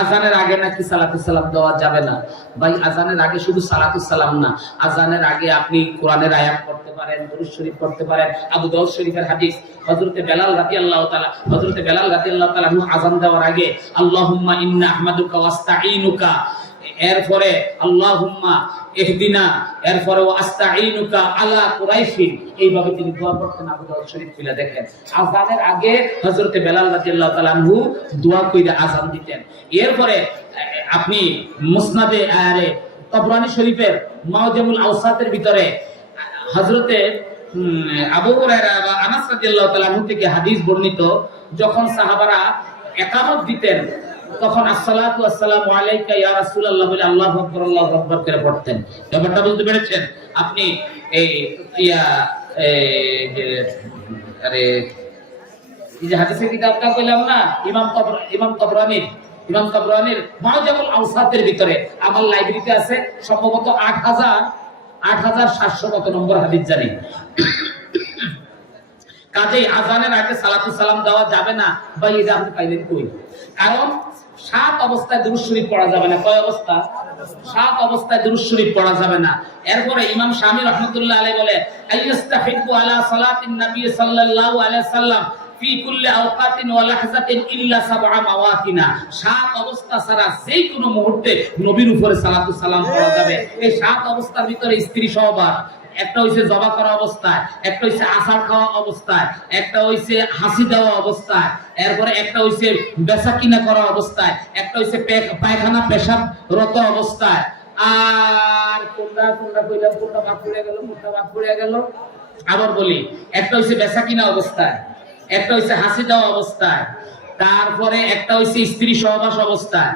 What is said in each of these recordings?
আজানের আগে নাকি সালাতুস সালাম দেওয়া যাবে না। ভাই আজানের আগে শুধু সালাতুস সালাম না, আজানের আগে আপনি কোরআনের আয়াত পড়তে পারেন, দুরূদ শরীফ পড়তে পারেন। আবু দাউদ শরীফের হাদিস, হযরতে বেলাল রাদিয়াল্লাহু তাআলা আযান দেওয়ার আগে আল্লাহুম্মা ইন্না আহমাদুকা ওয়াস্তাঈনুকা, এরপরে আল্লাহুম্মা ইহদিনা, এরপরে ওয়াস্তাঈনুকা আলা কুরাইশিন, এইভাবে তিনি দোয়া করতেন। আবু দাউদ শরীফ খুলে দেখেন, আযানের আগে হযরতে বেলাল রাদিয়াল্লাহু তাআলা আনহু দোয়া কইরা আযান দিতেন। এরপরে আপনি মুসনাদে তাবরানী শরীফের মাওজামুল আওসাতের ভিতরে হযরতে আবু হুরায়রা বা আনাস রাদিয়াল্লাহু তাআলা আনহু থেকে হাদিস বর্ণিত, যখন সাহাবারা ইকামত দিতেন তখন আসসালাতু ওয়াসসালামু আলাইকা ইয়া রাসূলুল্লাহ বলে আল্লাহু আকবার করে পড়তেন। ব্যাপারটা বুঝতে পেরেছেন আপনি? এই যে হাদিসের কিতাবটা কইলাম না, ইমাম তাবরানীর মাওজামুল আওসাতের ভিতরে আমার লাইব্রেরিতে আছে সম্ভবত 8700 কত নম্বর হাদিস জানি। কাজেই আজানের আগে সালাতুস সালাম দেওয়া যাবে না। ভাই এটা আপনি পাইলেন কই? কারণ 7 অবস্থায় দুরূদ শরীফ পড়া যাবে না। কয় অবস্থা? 7 অবস্থায় দুরূদ শরীফ পড়া যাবে না। এরপরে ইমাম শামী রাহমাতুল্লাহ আলাইহি বলে আইয়াস্তাহিবু আলা সালাতিন নবী সাল্লাল্লাহু আলাইহি সাল্লাম ফি কুল্লি আওকাতিন ওয়া লাহজাতিন ইল্লা সাবআ মাওয়াতিনা, 7 অবস্থা ছাড়া যে কোনো মুহূর্তে নবীর উপরে সালাতুস সালাম পড়া যাবে। এই 7 অবস্থার ভিতরে স্ত্রী সহবাস, একটা হইছে জবা করা অবস্থায়, একটা হইছে আসার খাওয়া অবস্থায়, একটা হইছে হাসি দেওয়া অবস্থায়, এরপরে একটা হইছে বেচা কিনা করা অবস্থায়, একটা হইছে পায়খানা পেশাব রত অবস্থায়, আর কোনটা কইলাম, কোনটা বাদ পড়ে গেল। আবার বলি, একটা হইছে বেচা কিনা অবস্থায়, একটা হইছে হাসি দেওয়া অবস্থায়, তারপরে একটা হইছে স্ত্রী সহবাস অবস্থায়,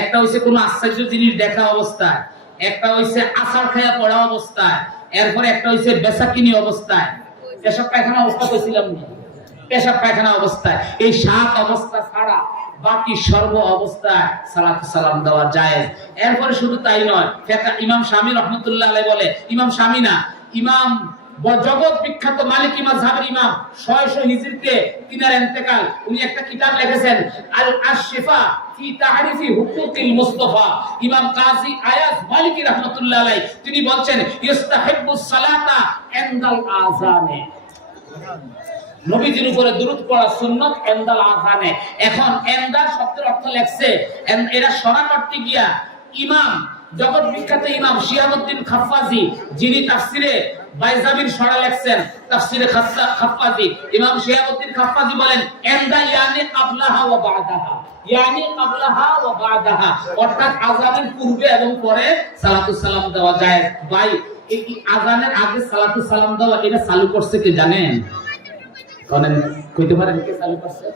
একটা হইছে কোনো আশ্চর্য জিনিস দেখা অবস্থায়, একটা হইছে আসার খায়া পড়া অবস্থায়, এরপরে একটা হইছে বেচাকিনি অবস্থায়, পেশাব পায়খানা অবস্থা কইছিলাম না, পেশাব পায়খানা অবস্থায়। এই 7 অবস্থা ছাড়া বাকি সর্ব অবস্থায় সালাতুস সালাম দেওয়া জায়েজ। এরপরে শুধু তাই নয়, ইমাম শামী রাহমাতুল্লাহ আলাইহি বলে, ইমাম শামী না, ইমাম জগৎ বিখ্যাত মালিকি মাযহাবের ইমাম 600 হিজরিতে তিনার ইন্তেকাল। উনি একটা কিতাব লিখেছেন আল আশফা ফি তাহরিফি হুকুকিল মুস্তাফা। ইমাম কাজী আয়াজ মালিকি রাহমাতুল্লাহ আলাইহি তিনি বলেন ইস্তাহিব্বুস সালাতা ইনদাল আযানে, নবীজির উপরে দুরূদ পড়া সুন্নাত ইনদাল আযানে। এখন ইনদা শব্দের অর্থ লেখছে, এরা শরণ করতে গিয়া ইমাম জগৎ বিখ্যাত ইমাম শিহাবুদ্দিন খাফফাজি, যিনি তাফসিরে বাইজাবির সরা লেখছেন, তাফসিরে খাফফাজি, ইমাম শিহাবুদ্দিন খাফফাজি বলেন ইনদা ইয়ানি ক্বাবলাহা ওয়া বা'দাহা, ইয়ানি ক্বাবলাহা ওয়া বা'দাহা, অর্থাৎ আযানের পূর্বে এবং পরে সালাতুস সালাম দেওয়া যায়। ভাই এই আযানের আগে সালাতুস সালাম দেওয়া এটা চালু করছে কে জানেন? কইতে পারেন কে চালু করছে?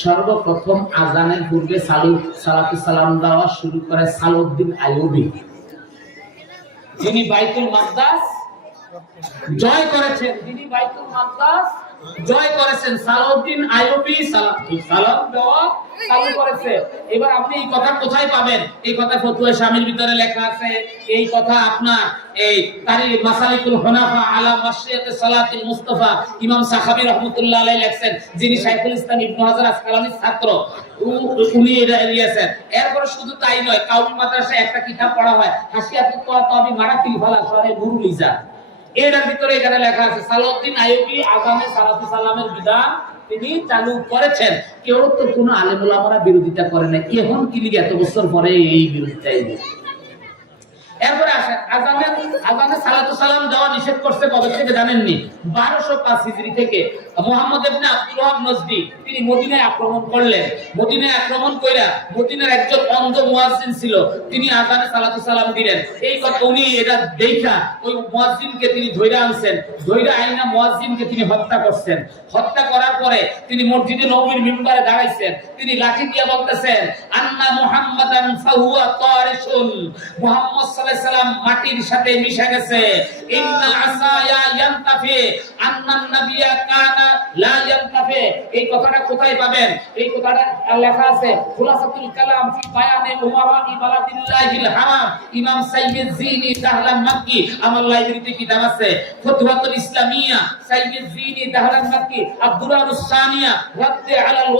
সর্বপ্রথম আযানের পূর্বে সালাতুস সালাম দেওয়া শুরু করে সালাউদ্দিন আইয়ুবী, যিনি বাইতুল মাকদাস জয় করেছেন, সালাউদ্দিন আইয়ুবী সালাম দেওয়া চালু করেছে। এবার আপনি এই কথা কোথায় পাবেন? এই কথা ফতোয়া শামিল ভিতরে লেখা আছে। এই কথা আপনার এই তারিখ মাসালিকুল হুনাফা আলা মাশরিয়াতি সালাতিল মুস্তাফা ইমাম সাখাবী রাহমাতুল্লাহ আলাইহি লেখছেন, যিনি শাইখুল ইসলাম ইবনে হাজার আসকালানির ছাত্র, উনি এটা লিখেছেন। এরপরে শুধু তাই নয়, কাউমি মাদ্রাসায় একটা কিতাব পড়া হয় হাসিয়াতুত তাওয়াবি মারাকিল ফালা শরে নুরুল ইজা, এর ভিতরে এখানে লেখা আছে সালাউদ্দিন আইয়ুবী আযানে সালাতুস সালামের বিধান তিনি চালু করেছেন। কেউ তো কোনো আলেম ওলামারা বিরোধিতা করে না, এখন কি লিগে এত বছর পরে এই বিরোধিতাই? এরপরে আসেন আযানে সালাতুস সালাম দেওয়া নিষেধ করছে কবে থেকে জানেননি? 1205 হিজরি থেকে মুহাম্মদ ইবনে আব্দুল ওয়াহাব নজদি তিনি মদিনায় আক্রমণ করলেন। মদিনায় আক্রমণ কইরা মদিনার একজন অন্ধ মুয়াজ্জিন ছিল, তিনি আযানে সালাতুস সালাম দিলেন। এই কথা উনি এটা দেখা ওই মুয়াজ্জিনকে তিনি ধইরা আনছেন, ধইরা আইনা মুয়াজ্জিনকে তিনি হত্যা করছেন। হত্যা করার পরে তিনি মসজিদে নববীর মিম্বারে দাঁড়াইছেন, তিনি লাঠি দিয়ে বলতেছেন আন্না মুহাম্মাদান ফাহুয়া তারিশুন, মুহাম্মদ সাল্লাল্লাহু আলাইহি সাল্লাম মাটির সাথে মিশে গেছে। ইন্না আসায়া ইয়ানতাফি আন্নান নাবিয়্যা কানা লা ইয়ানতাফি। এই কথাটা কোথায় পাবেন? এই কথাটা লেখা আছে খুলাসাতুল কালাম ফি বায়ানে উমারা'i বালাদিল্লাহিল হারাম, ইমাম সাইয়্যিদ জিনি দাহলান মাক্কি। আমার লাইব্রেরিতে কিতাব আছে ফুতওয়াতুল ইসলামিয়া সাইয়্যিদ জিনি দাহলান মাক্কি, আব্দুর রাহমানুস সানিয়া রাদ্দে আলাল